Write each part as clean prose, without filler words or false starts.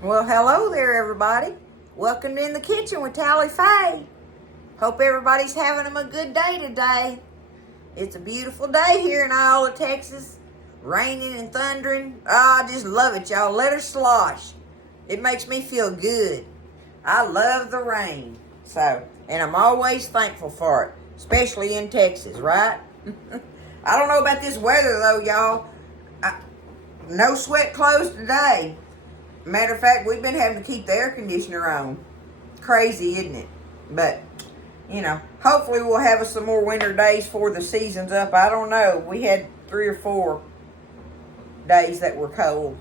Well, hello there, everybody. Welcome to In the Kitchen with Tally Faye. Hope everybody's having a good day today. It's a beautiful day here in Iowa, Texas. Raining and thundering. Oh, I just love it, y'all. Let her slosh. It makes me feel good. I love the rain. And I'm always thankful for it, especially in Texas, right? I don't know about this weather, though, y'all. No sweat clothes today. Matter of fact, we've been having to keep the air conditioner on. Crazy, isn't it? But, hopefully we'll have some more winter days before the season's up. I don't know. We had 3 or 4 days that were cold.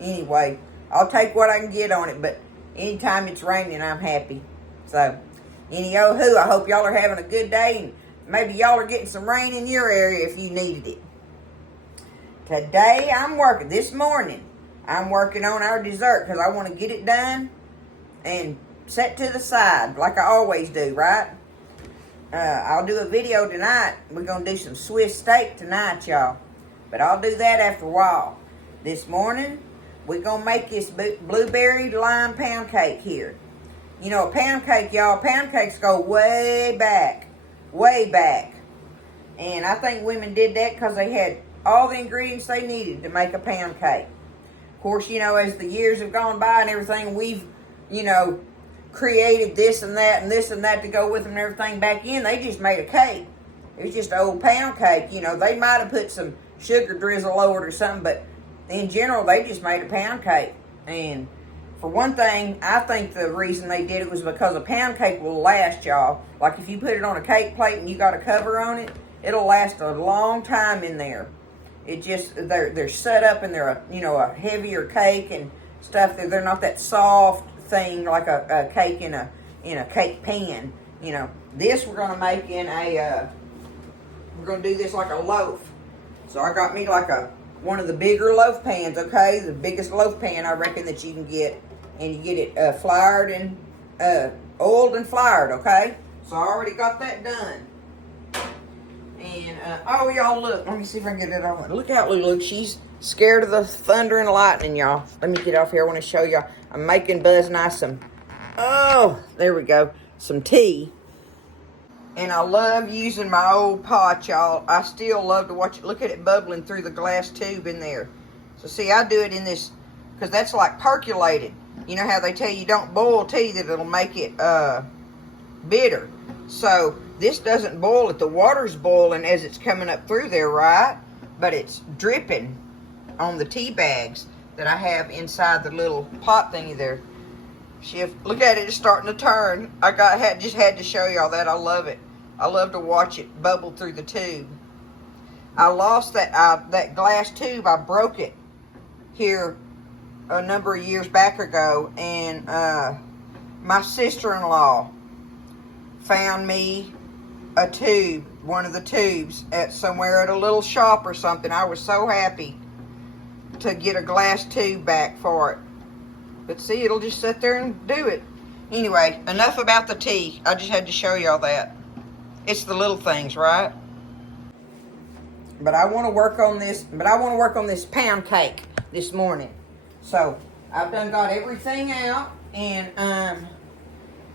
Anyway, I'll take what I can get on it, but anytime it's raining, I'm happy. So, anywho, I hope y'all are having a good day, and maybe y'all are getting some rain in your area if you needed it. Today, this morning, I'm working on our dessert because I want to get it done and set to the side like I always do, right? I'll do a video tonight. We're going to do some Swiss steak tonight, y'all. But I'll do that after a while. This morning, we're going to make this blueberry lime pound cake here. You know, a pound cake, y'all, pound cakes go way back. Way back. And I think women did that because they had all the ingredients they needed to make a pound cake. Of course, as the years have gone by and everything, we've, created this and that and this and that to go with them and everything. Back in, they just made a cake. It was just an old pound cake. They might have put some sugar drizzle over it or something, but in general, they just made a pound cake. And for one thing, I think the reason they did it was because a pound cake will last, y'all. Like if you put it on a cake plate and you got a cover on it, it'll last a long time in there. It just, they're set up and they're a heavier cake and stuff. They're not that soft thing like a cake in a cake pan. This we're gonna make in we're gonna do this like a loaf. So I got me like one of the bigger loaf pans, okay? The biggest loaf pan I reckon that you can get, and you get it floured and oiled and floured, okay? So I already got that done. And, oh, y'all, look. Let me see if I can get it on. Look out, Lulu. She's scared of the thunder and lightning, y'all. Let me get off here. I want to show y'all. I'm making Buzz and I there we go, some tea. And I love using my old pot, y'all. I still love to watch it. Look at it bubbling through the glass tube in there. So, see, I do it in this, because that's like percolated. You know how they tell you don't boil tea, that it'll make it bitter. So this doesn't boil it. The water's boiling as it's coming up through there, right? But it's dripping on the tea bags that I have inside the little pot thingy there. Look at it, it's starting to turn. Just had to show y'all that. I love it. I love to watch it bubble through the tube. I lost that glass tube. I broke it here a number of years back ago, and my sister-in-law found me a tube, one of the tubes somewhere at a little shop or something. I was so happy to get a glass tube back for it. But see, it'll just sit there and do it. Anyway, enough about the tea. I just had to show y'all that. It's the little things, right? But I want to work on this pound cake this morning. So I've done got everything out and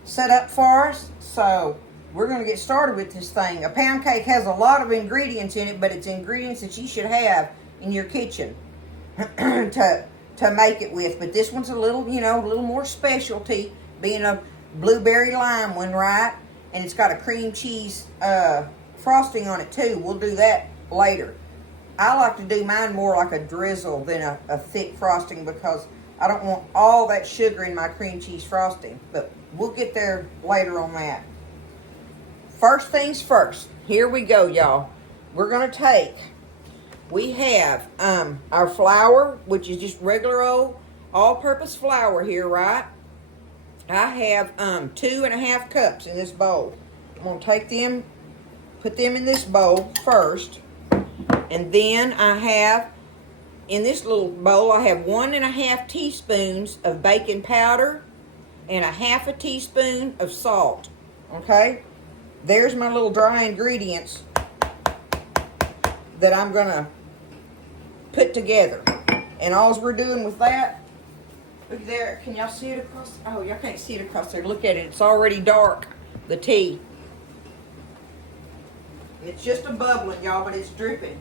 set up for us. So we're going to get started with this thing. A pound cake has a lot of ingredients in it, but it's ingredients that you should have in your kitchen to make it with. But this one's a little more specialty, being a blueberry lime one, right? And it's got a cream cheese frosting on it too. We'll do that later. I like to do mine more like a drizzle than a thick frosting, because I don't want all that sugar in my cream cheese frosting. But we'll get there later on that. First things first. Here we go, y'all. We're going to we have our flour, which is just regular old all-purpose flour here, right? I have 2.5 cups in this bowl. I'm going to take them, put them in this bowl first. And then I have, in this little bowl, I have 1.5 teaspoons of baking powder and 1/2 teaspoon of salt. Okay? There's my little dry ingredients that I'm going to put together. And all we're doing with that Look there. Can y'all see it across? Oh, y'all can't see it across there. Look at it. It's already dark. The tea. It's just a bubbling, y'all, but it's dripping.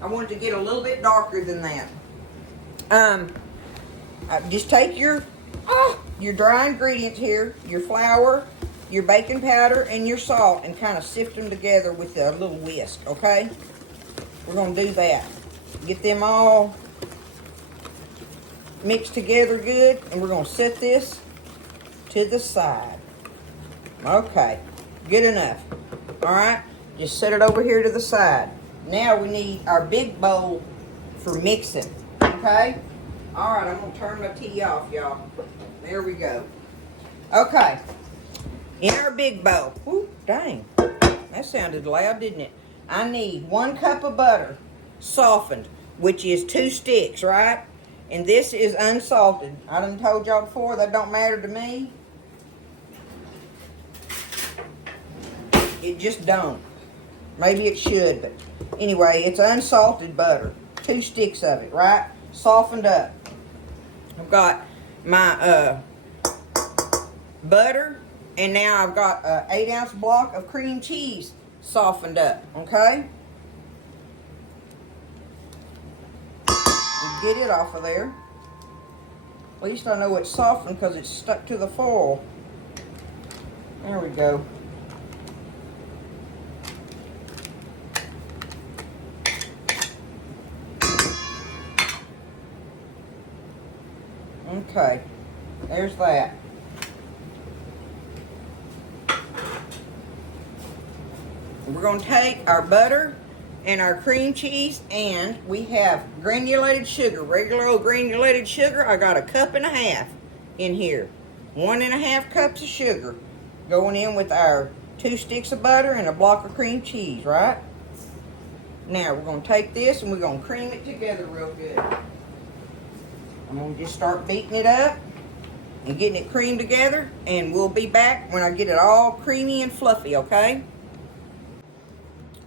I want it to get a little bit darker than that. Just take your dry ingredients here, your flour, your baking powder, and your salt, and kind of sift them together with a little whisk, okay? We're going to do that. Get them all mixed together good, and we're going to set this to the side. Okay, good enough. All right, just set it over here to the side. Now we need our big bowl for mixing, okay? All right, I'm going to turn my tea off, y'all. There we go. Okay, in our big bowl. Ooh, dang, that sounded loud, didn't it? I need 1 cup of butter, softened, which is 2 sticks, right? And this is unsalted. I done told y'all before, that don't matter to me. It just don't. Maybe it should, but anyway, it's unsalted butter. 2 sticks of it, right? Softened up. I've got my butter, and now I've got an 8-ounce block of cream cheese softened up, okay? Get it off of there. At least I know it's softened because it's stuck to the foil. There we go. Okay, there's that. We're going to take our butter and our cream cheese, and we have granulated sugar, regular old granulated sugar. I got 1.5 cups in here. 1.5 cups of sugar going in with our 2 sticks of butter and a block of cream cheese, right? Now we're going to take this and we're going to cream it together real good. I'm going to just start beating it up and getting it creamed together, and we'll be back when I get it all creamy and fluffy, okay?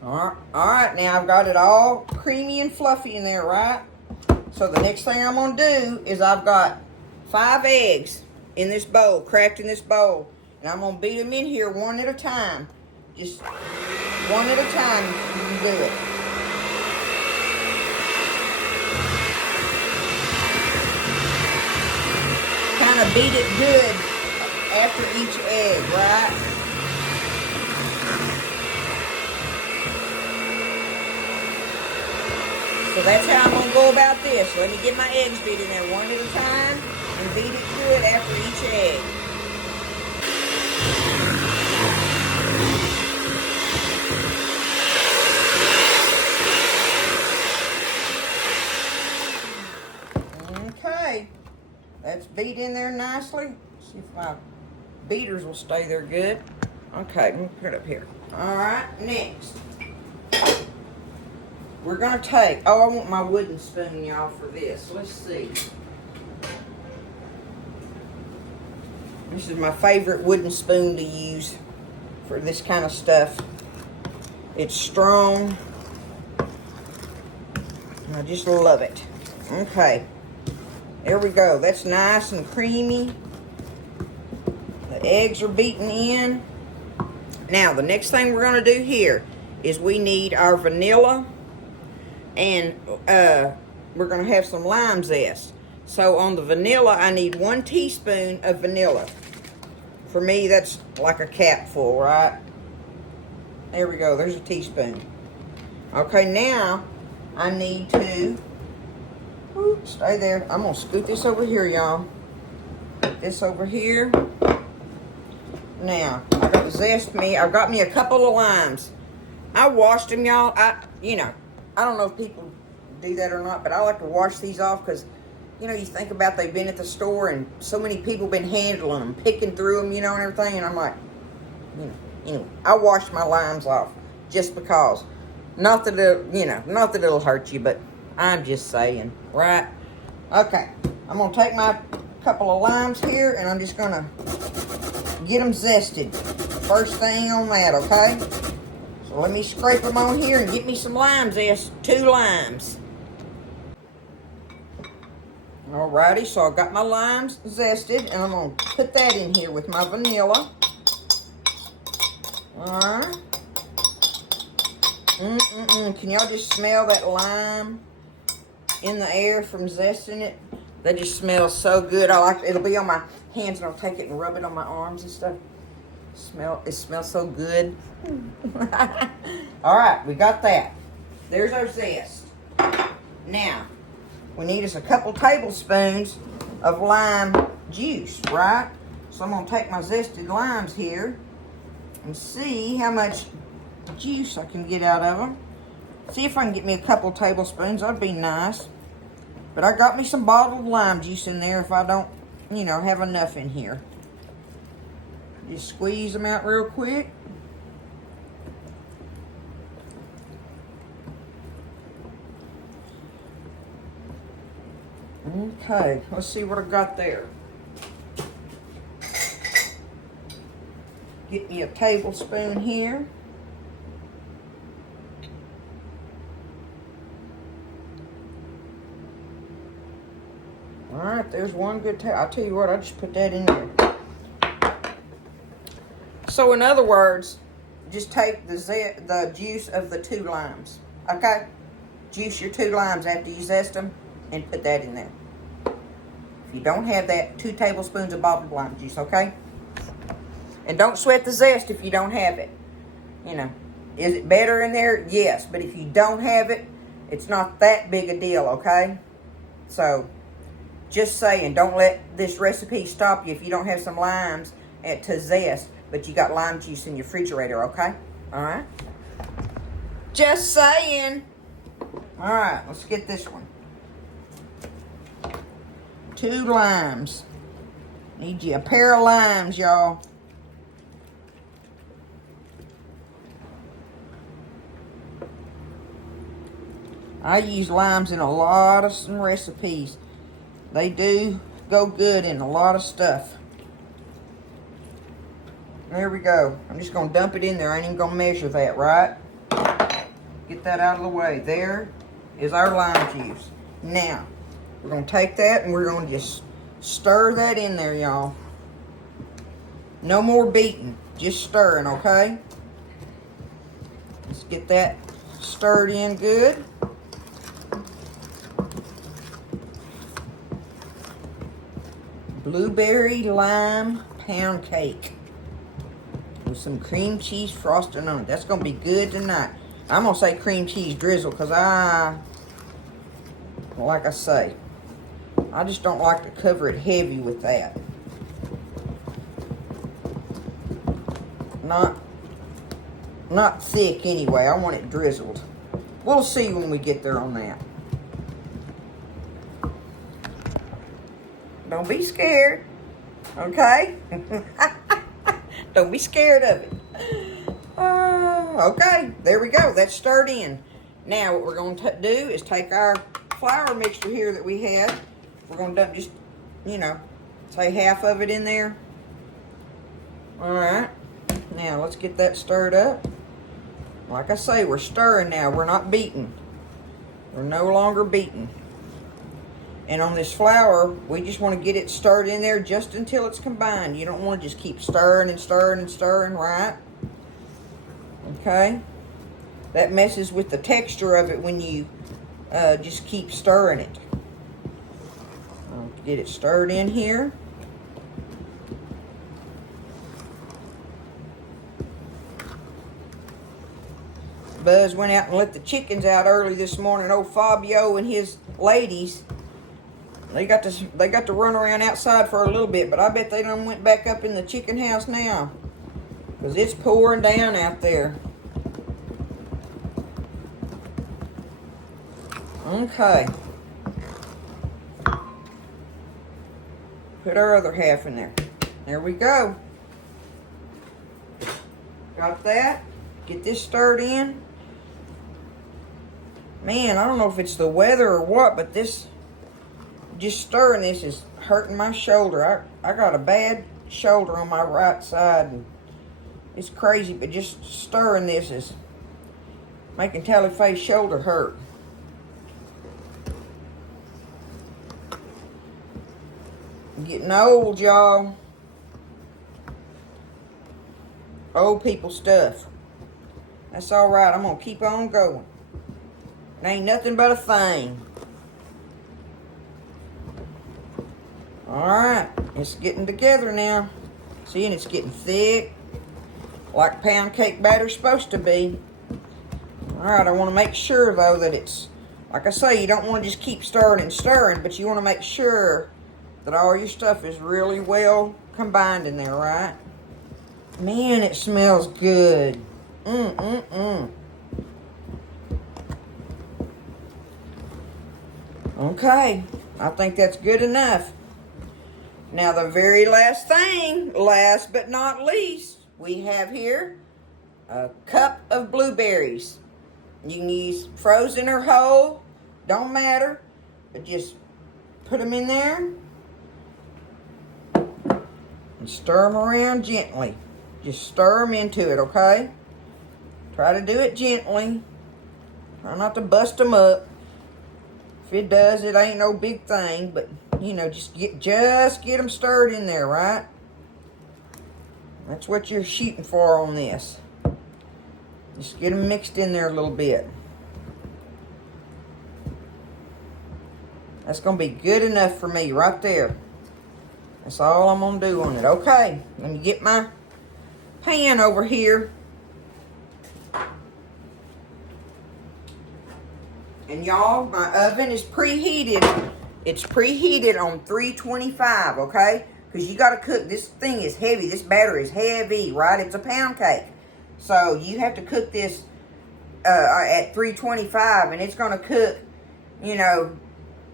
All right, now I've got it all creamy and fluffy in there, right? So the next thing I'm going to do is I've got 5 eggs in this bowl, cracked in this bowl, and I'm going to beat them in here one at a time. Just one at a time you can do it. Kind of beat it good after each egg, right? So that's how I'm going to go about this. Let me get my eggs beat in there one at a time and beat it good after each egg. Okay. That's beat in there nicely. Let's see if my beaters will stay there good. Okay, let me put it up here. All right, next. We're going to take, I want my wooden spoon, y'all, for this. Let's see. This is my favorite wooden spoon to use for this kind of stuff. It's strong. I just love it. Okay. There we go. That's nice and creamy. The eggs are beaten in. Now, the next thing we're going to do here is we need our vanilla. And we're going to have some lime zest. So on the vanilla, I need 1 teaspoon of vanilla. For me, that's like a capful, right? There we go. There's a teaspoon. Okay, now I need to... stay there. I'm going to scoot this over here, y'all. Put this over here. Now, I got to zest me. I've got me a couple of limes. I washed them, y'all. I don't know if people do that or not, but I like to wash these off because, you think about they've been at the store and so many people been handling them, picking through them, and everything. And I'm like, anyway, I wash my limes off just because. Not that it'll hurt you, but I'm just saying, right? Okay, I'm going to take my couple of limes here and I'm just going to get them zested. First thing on that, okay? So let me scrape them on here and get me some lime zest. 2 limes. Alrighty, so I got my limes zested, and I'm going to put that in here with my vanilla. Alright. Can y'all just smell that lime in the air from zesting it? That just smells so good. I like it. It'll be on my hands, and I'll take it and rub it on my arms and stuff. It smells so good. Alright, we got that. There's our zest. Now, we need us a couple tablespoons of lime juice, right? So I'm going to take my zested limes here and see how much juice I can get out of them. See if I can get me a couple tablespoons. That'd be nice. But I got me some bottled lime juice in there if I don't, have enough in here. Just squeeze them out real quick. Okay, let's see what I got there. Get me a tablespoon here. Alright, there's one good I'll tell you what, I just put that in there. So in other words, just take the juice of the 2 limes. Okay? Juice your 2 limes after you zest them and put that in there. If you don't have that, 2 tablespoons of bottled lime juice, okay? And don't sweat the zest if you don't have it. Is it better in there? Yes. But if you don't have it, it's not that big a deal, okay? So, just saying, don't let this recipe stop you if you don't have some limes to zest, but you got lime juice in your refrigerator, okay? Alright? Just saying. Alright, let's get this one. 2 limes. Need you a pair of limes, y'all. I use limes in a lot of some recipes. They do go good in a lot of stuff. There we go. I'm just going to dump it in there. I ain't even going to measure that, right? Get that out of the way. There is our lime juice. Now, we're going to take that and we're going to just stir that in there, y'all. No more beating. Just stirring, okay? Let's get that stirred in good. Blueberry lime pound cake with some cream cheese frosting on it. That's going to be good tonight. I'm going to say cream cheese drizzle because like I say, I just don't like to cover it heavy with that. Not thick anyway. I want it drizzled. We'll see when we get there on that. Don't be scared, okay? Don't be scared of it. Okay, there we go. That's stirred in. Now what we're going to do is take our flour mixture here that we had. We're going to dump just, say half of it in there. All right. Now let's get that stirred up. Like I say, we're stirring now. We're not beating. We're no longer beating. And on this flour, we just want to get it stirred in there just until it's combined. You don't want to just keep stirring and stirring and stirring, right? Okay? That messes with the texture of it when you just keep stirring it. I'll get it stirred in here. Buzz went out and let the chickens out early this morning. Old Fabio and his ladies, they got to run around outside for a little bit, but I bet they done went back up in the chicken house now, because it's pouring down out there. Okay. Put our other half in there. There we go. Got that. Get this stirred in. Man, I don't know if it's the weather or what, but this, just stirring this is hurting my shoulder. I got a bad shoulder on my right side, and it's crazy, but just stirring this is making Tallyface's shoulder hurt. Getting old, y'all. Old people stuff. That's all right. I'm going to keep on going. It ain't nothing but a thing. All right. It's getting together now. See, and it's getting thick. Like pound cake batter's supposed to be. All right. I want to make sure, though, that it's... Like I say, you don't want to just keep stirring and stirring, but you want to make sure that all your stuff is really well combined in there, right? Man, it smells good. Okay, I think that's good enough. Now the very last thing, last but not least, we have here a cup of blueberries. You can use frozen or whole, don't matter, but just put them in there and stir them around gently. Just stir them into it, okay? Try to do it gently. Try not to bust them up. If it does, it ain't no big thing, but you know, just get them stirred in there, right? That's what you're shooting for on this. Just get them mixed in there a little bit. That's going to be good enough for me right there. That's all I'm going to do on it. Okay, let me get my pan over here. And y'all, my oven is preheated. It's preheated on 325, okay? Because you got to cook. This thing is heavy. This batter is heavy, right? It's a pound cake. So you have to cook this at 325. And it's going to cook, you know,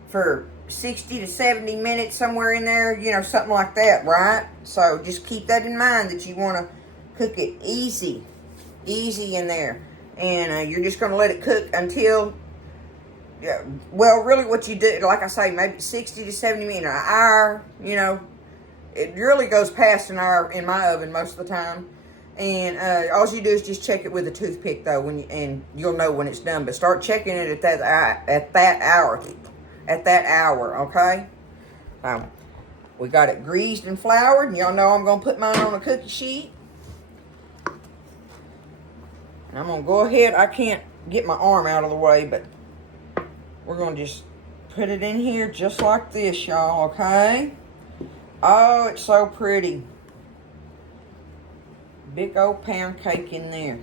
for 60 to 70 minutes, somewhere in there. You know, something like that, right? So just keep that in mind, that you want to cook it easy in there. And you're just going to let it cook until... Yeah, well, really what you do, like I say, maybe 60 to 70 minutes, an hour, you know. It really goes past an hour in my oven most of the time. And all you do is just check it with a toothpick, though, and you'll know when it's done. But start checking it at that hour, okay? We got it greased and floured, and y'all know I'm going to put mine on a cookie sheet. And I'm going to go ahead. I can't get my arm out of the way, but... We're going to just put it in here just like this, y'all, okay? Oh, it's so pretty. Big old pound cake in there.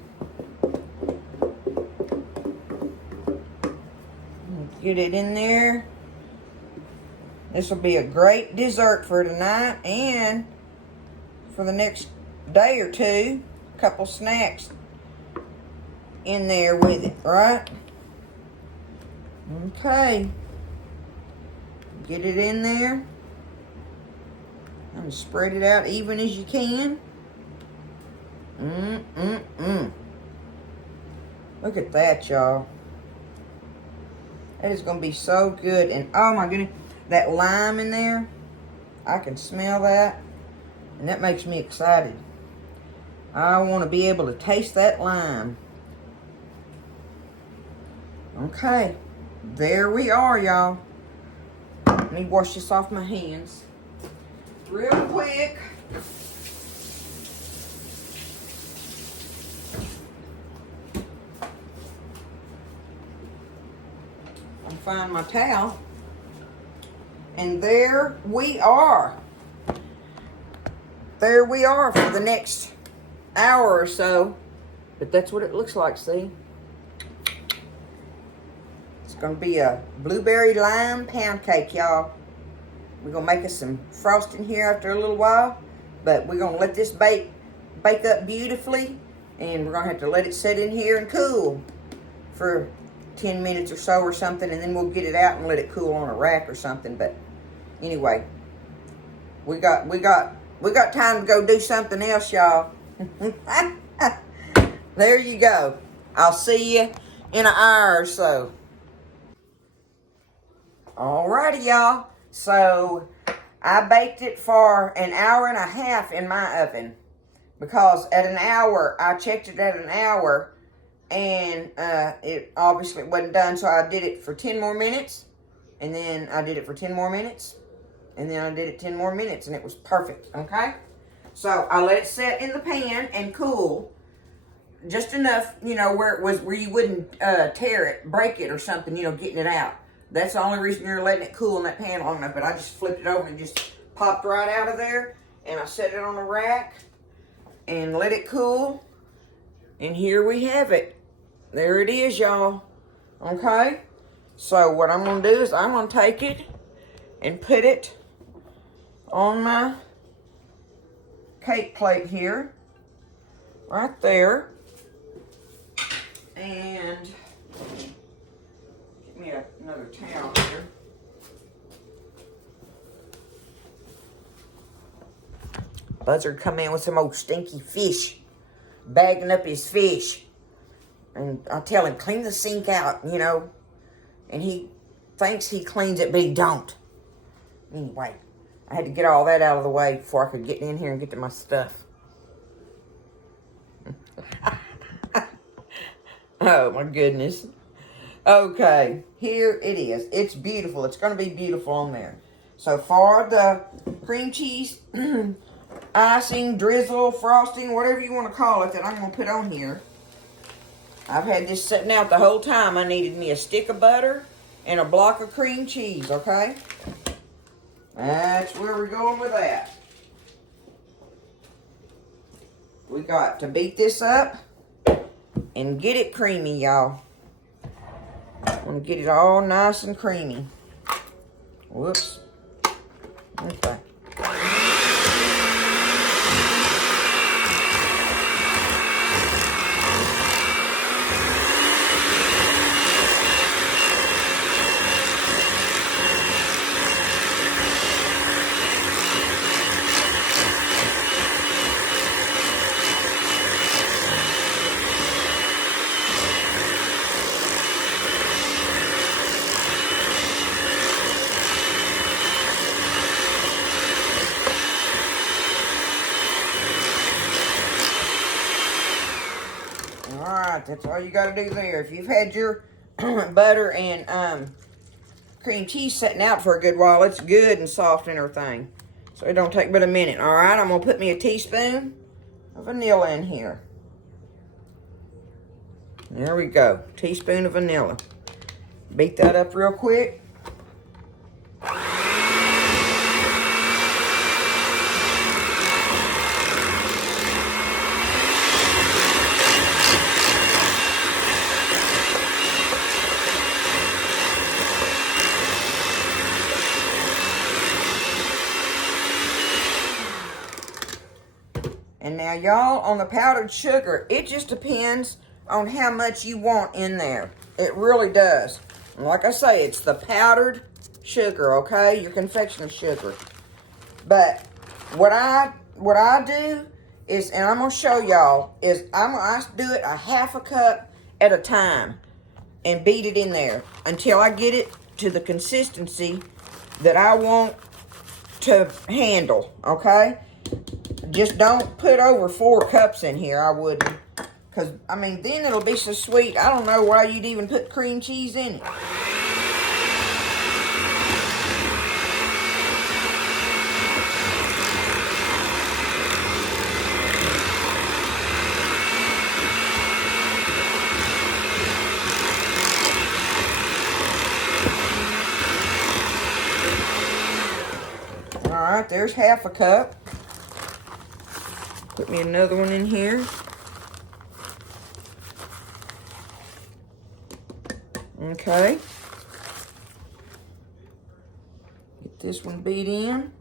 Get it in there. This will be a great dessert for tonight and for the next day or two. A couple snacks in there with it, right? Okay, get it in there and spread it out even as you can. Look at that, y'all. That is going to be so good. And oh my goodness, that lime in there, I can smell that. And that makes me excited. I want to be able to taste that lime. Okay. There we are, y'all. Let me wash this off my hands real quick. I'll find my towel. And there we are. There we are for the next hour or so. But that's what it looks like, see? Going to be a blueberry lime pound cake, y'all. We're going to make us some frosting here after a little while, but we're going to let this bake up beautifully, and we're going to have to let it sit in here and cool for 10 minutes or so or something, and then we'll get it out and let it cool on a rack or something. But anyway, we got time to go do something else, y'all. There you go. I'll see you in an hour or so. Alrighty, y'all. So, I baked it for an hour and a half in my oven. Because at an hour, I checked it at an hour, and it obviously wasn't done, so I did it for 10 more minutes. And then I did it for 10 more minutes. And then I did it 10 more minutes and it was perfect, okay? So I let it set in the pan and cool just enough, you know, where you wouldn't tear it, break it or something, you know, getting it out. That's the only reason you're letting it cool in that pan long enough. But I just flipped it over and just popped right out of there. And I set it on the rack and let it cool. And here we have it. There it is, y'all. Okay? So what I'm going to do is I'm going to take it and put it on my cake plate here. Right there. And get me another towel here. Buzzard come in with some old stinky fish, bagging up his fish. And I tell him, clean the sink out, you know. And he thinks he cleans it, but he don't. Anyway, I had to get all that out of the way before I could get in here and get to my stuff. Oh, my goodness. Okay, here it is. It's beautiful. It's going to be beautiful on there. So for the cream cheese icing, drizzle, frosting, whatever you want to call it that I'm going to put on here, I've had this sitting out the whole time. I needed me a stick of butter and a block of cream cheese, okay? That's where we're going with that. We got to beat this up and get it creamy, y'all. I'm going to get it all nice and creamy. Whoops. Okay. That's all you got to do there. If you've had your butter and cream cheese sitting out for a good while, it's good and soft and everything. So it don't take but a minute. All right, I'm going to put me a teaspoon of vanilla in here. There we go. Teaspoon of vanilla. Beat that up real quick. And now, y'all, on the powdered sugar, it just depends on how much you want in there. It really does. And like I say, it's the powdered sugar, okay? Your confectioner sugar. But what I do is, and I'm going to show y'all, is I do it a half a cup at a time and beat it in there until I get it to the consistency that I want to handle, okay? Just don't put over 4 cups in here, I wouldn't. Because, I mean, then it'll be so sweet, I don't know why you'd even put cream cheese in it. Alright, there's half a cup. Put me another one in here. Okay. Get this one beat in.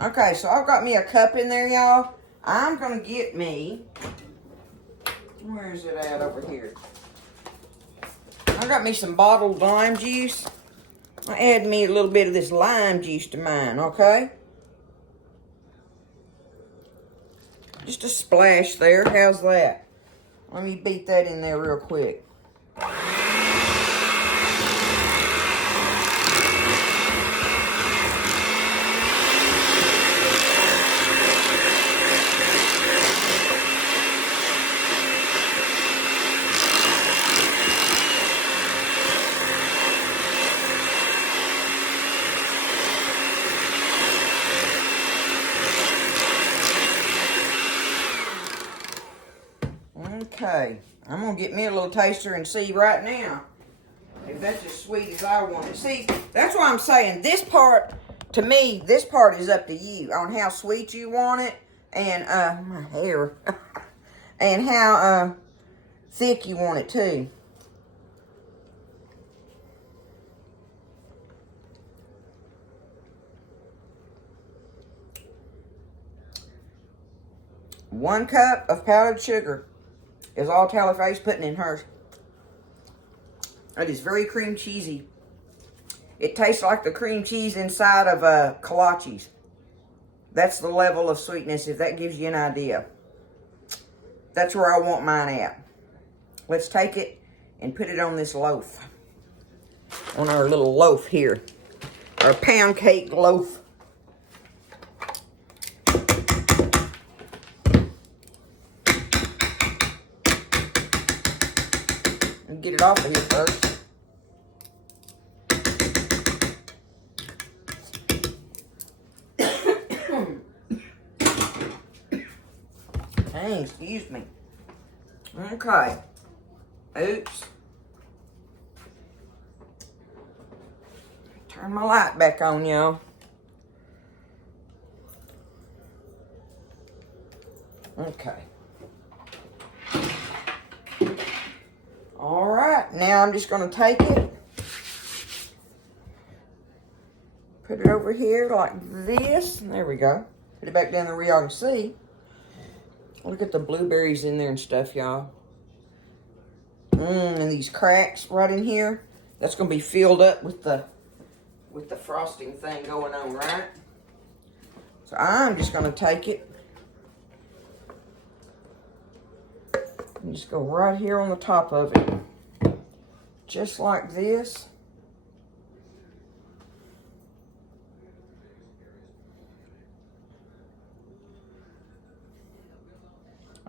Okay, so I've got me a cup in there, y'all. I'm going to get me, where is it at over here? I got me some bottled lime juice. I add me a little bit of this lime juice to mine, okay? Just a splash there. How's that? Let me beat that in there real quick. Okay, I'm going to get me a little taster and see right now if that's as sweet as I want it. See, that's why I'm saying this part, to me, this part is up to you on how sweet you want it and, my hair, and how, thick you want it too. One cup of powdered sugar is all Tallyface putting in hers. It is very cream cheesy. It tastes like the cream cheese inside of kolaches. That's the level of sweetness, if that gives you an idea. That's where I want mine at. Let's take it and put it on this loaf. On our little loaf here. Our pound cake loaf. Get it off of here first. Dang, excuse me. Okay. Oops. Turn my light back on, y'all. Okay. All right, now I'm just going to take it, put it over here like this. There we go. Put it back down there where y'all can see. Look at the blueberries in there and stuff, y'all. And these cracks right in here. That's going to be filled up with the frosting thing going on, right? So I'm just going to take it and just go right here on the top of it. Just like this.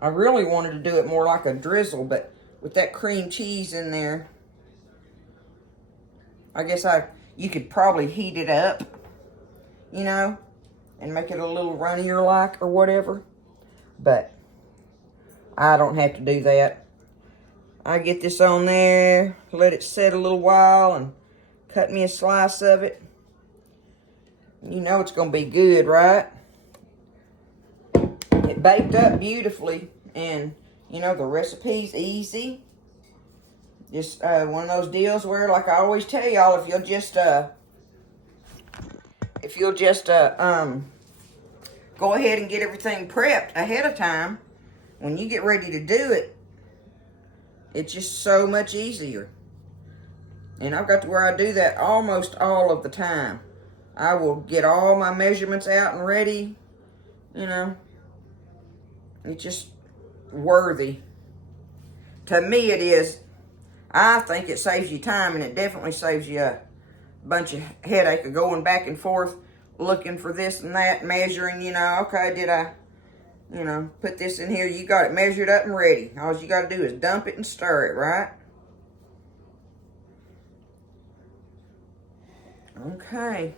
I really wanted to do it more like a drizzle, but with that cream cheese in there, I guess you could probably heat it up, you know, and make it a little runnier like or whatever. But I don't have to do that. I get this on there, let it set a little while, and cut me a slice of it. You know it's going to be good, right? It baked up beautifully, and, you know, the recipe's easy. Just one of those deals where, like I always tell y'all, if you'll just go ahead and get everything prepped ahead of time, when you get ready to do it, it's just so much easier. And I've got to where I do that almost all of the time. I will get all my measurements out and ready, you know. It's just worthy. To me it is. I think it saves you time, and it definitely saves you a bunch of headache of going back and forth looking for this and that, measuring, you know, okay, did I, you know, put this in here? You got it measured up and ready. All you got to do is dump it and stir it, right? Okay.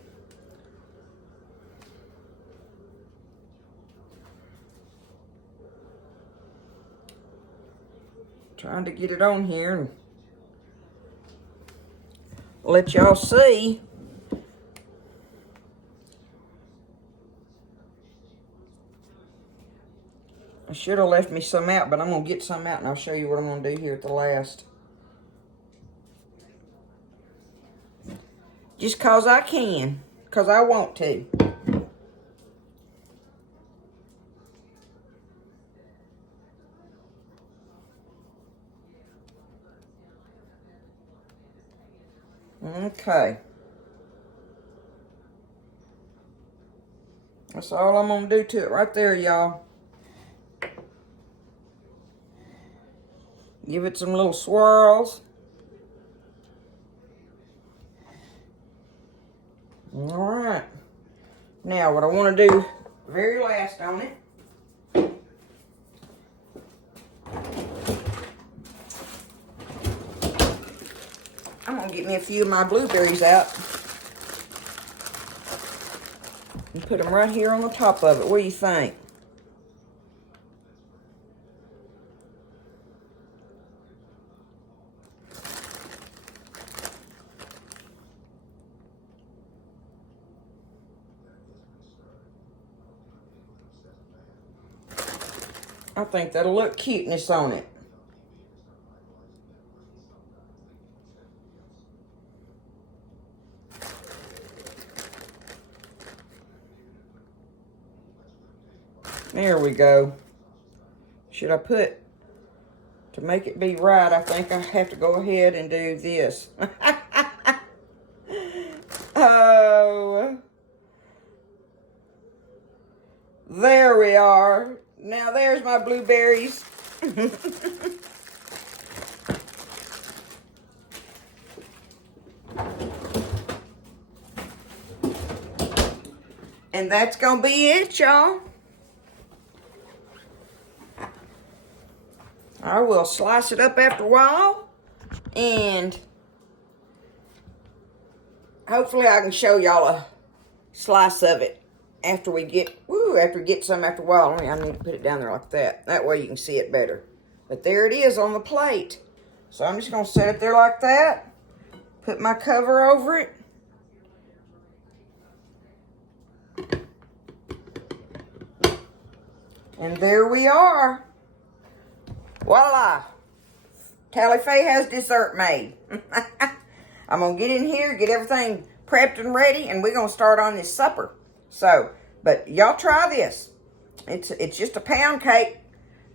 Trying to get it on here and let y'all see. I should have left me some out, but I'm going to get some out and I'll show you what I'm going to do here at the last. Just 'cause I can. 'Cause I want to. Okay. That's all I'm gonna do to it right there, y'all. Give it some little swirls. All right. Now, what I want to do very last on it, I'm going to get me a few of my blueberries out and put them right here on the top of it. What do you think? I think that'll look cuteness on it. There we go. Should I put, to make it be right, I think I have to go ahead and do this. Oh. There we are. Now there's my blueberries. And that's gonna be it, y'all. I will slice it up after a while, and hopefully I can show y'all a slice of it after we get, after we get some after a while. I need to put it down there like that. That way you can see it better. But there it is on the plate. So I'm just gonna set it there like that. Put my cover over it. And there we are. Voila. Tally Faye has dessert made. I'm going to get in here, get everything prepped and ready, and we're going to start on this supper. So, but y'all try this. It's just a pound cake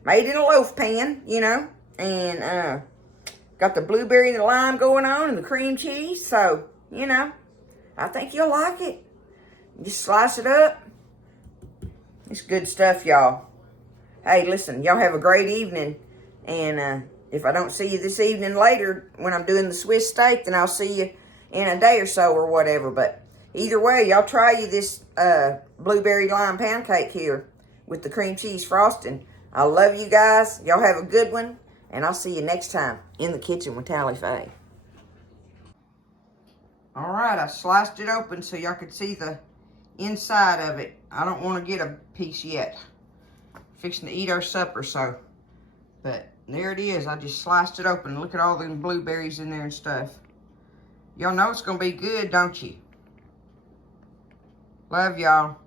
made in a loaf pan, you know, and got the blueberry and the lime going on and the cream cheese. So, you know, I think you'll like it. Just slice it up. It's good stuff, y'all. Hey, listen, y'all have a great evening. And if I don't see you this evening later when I'm doing the Swiss steak, then I'll see you in a day or so or whatever. But either way, y'all try you this blueberry lime pound cake here with the cream cheese frosting. I love you guys. Y'all have a good one. And I'll see you next time in the kitchen with Tally Faye. All right, I sliced it open so y'all could see the inside of it. I don't want to get a piece yet. Fixing to eat our supper, so. But there it is. I just sliced it open. Look at all them blueberries in there and stuff. Y'all know it's going to be good, don't you? Love y'all.